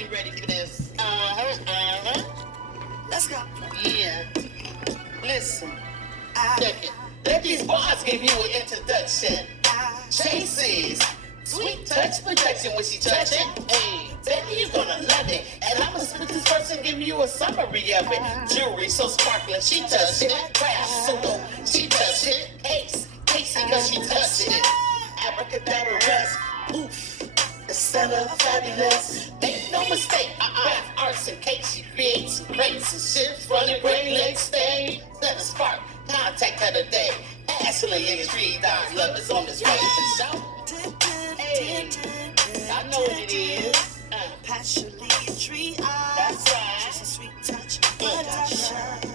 ain't ready for this. Let's go. Yeah. Listen. Check it. Let these bars give you an introduction. Tracy's Sweet Touch production when she touch it. Hey, baby, you gonna love it. And I'ma spit this verse and give you a summary of it. Jewelry so sparkling, she touched it. Craft so dope, she touched it. Ace, Casey, cause she touched it. Abracadabra rest, oof. Estella fabulous. Make no mistake, craft arts and cakes. She creates and creates and ships. Running great legs stay. Set a spark, contact her today. Ashley and Street Dogs, love is on this way. So, hey, I know what it is. Passionately tree eyes. That's right. Just a sweet touch, but I shine.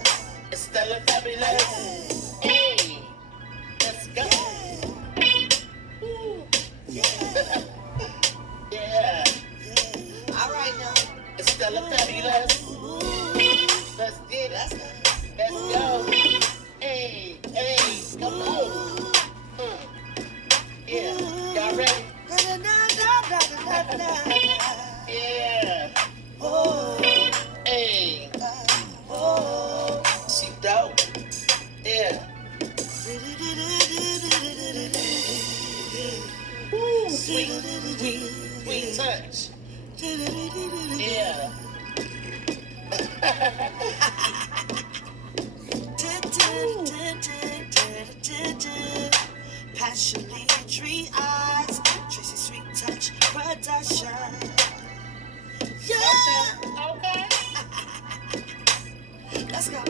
Estella fabulous. Hey, let's go. Ooh. Yeah. Yeah. All right now. Estella fabulous. Let's get it. Let's go. Hey, hey, come on. Yeah, y'all ready? Yeah. Oh, Hey, oh. she dope. Yeah. Woo, sweet touch. Yeah. Passionately tree eyes, Tracy sweet touch production. Yeah. Okay. Let's go.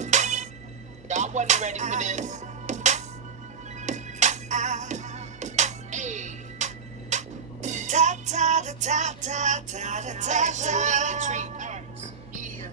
Y'all wasn't ready for this. Hey. Ta ta ta ta ta ta ta ta ta. Treat arts. Yeah.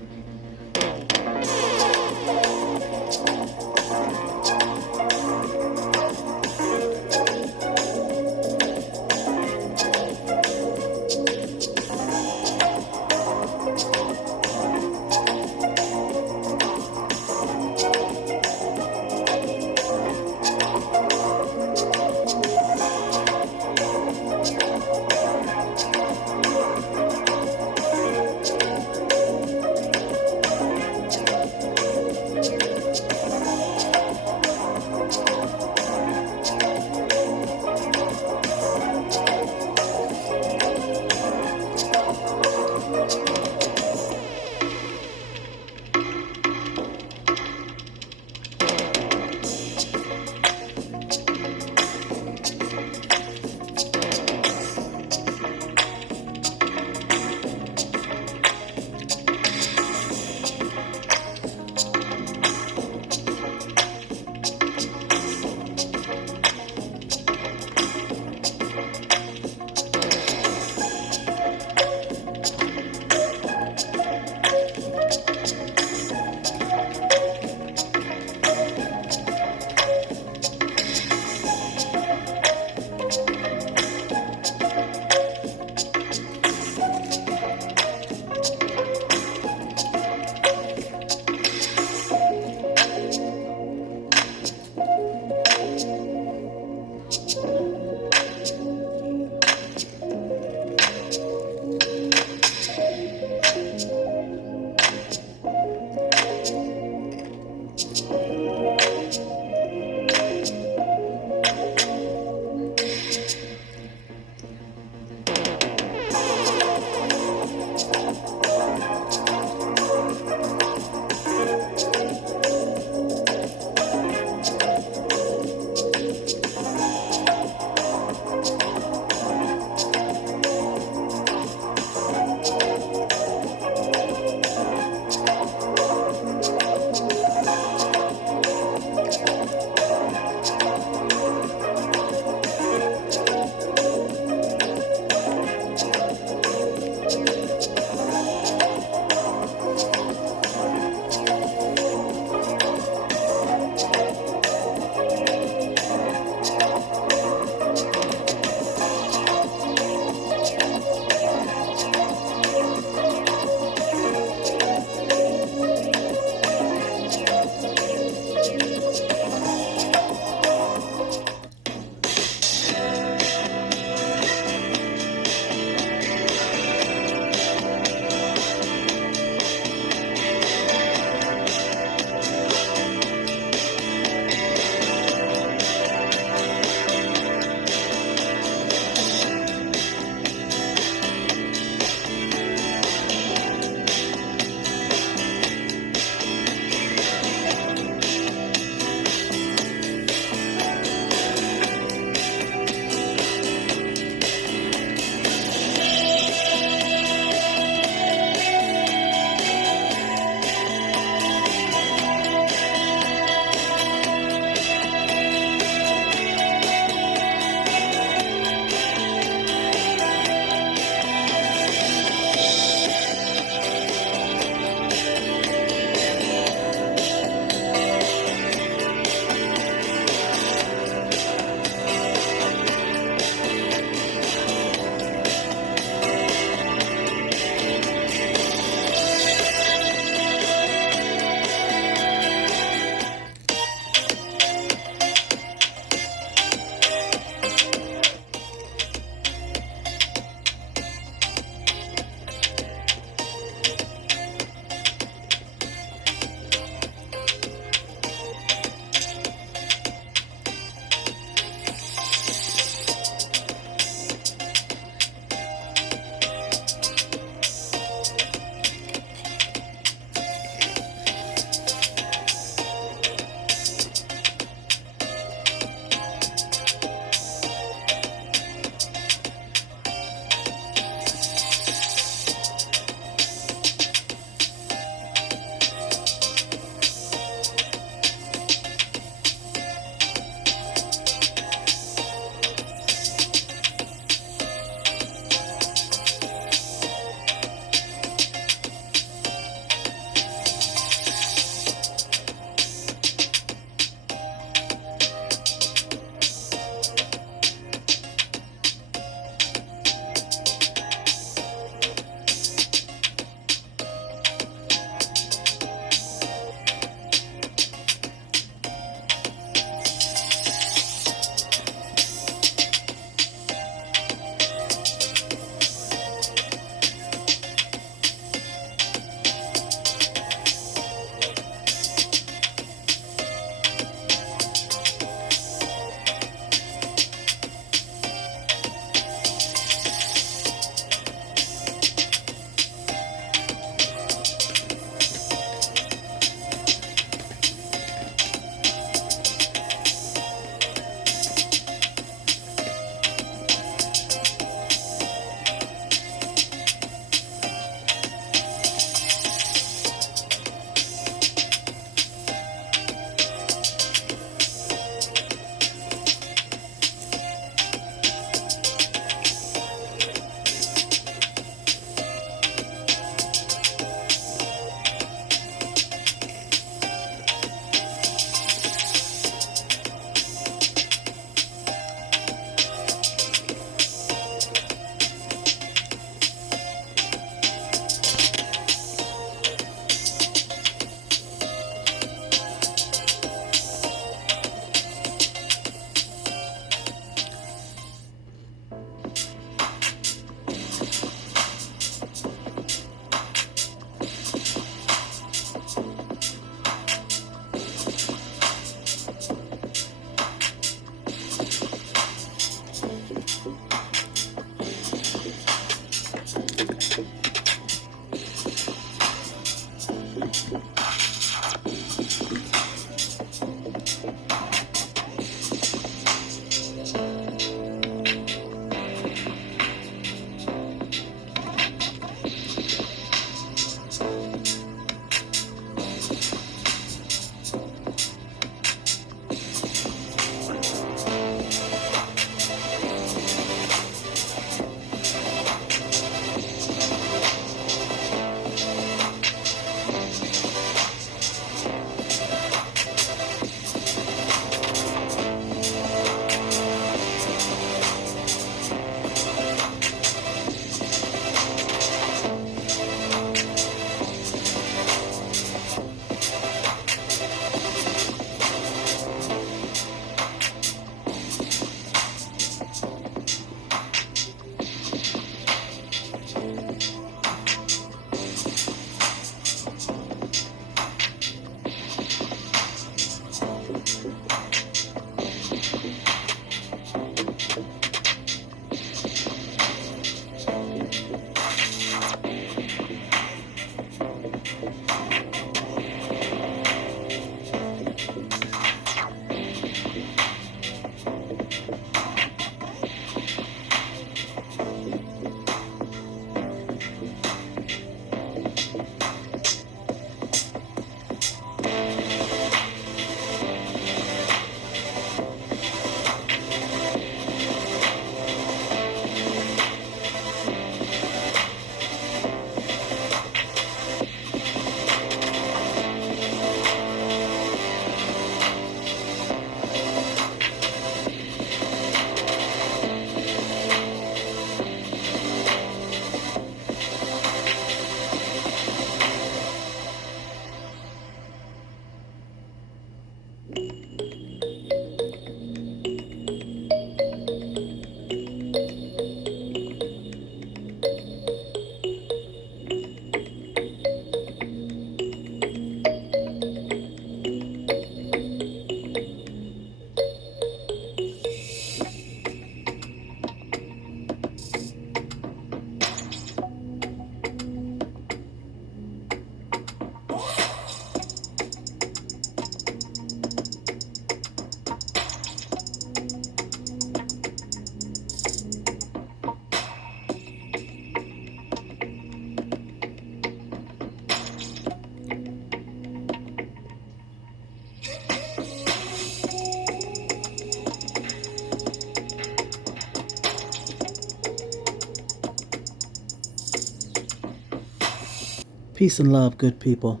Peace and love, good people.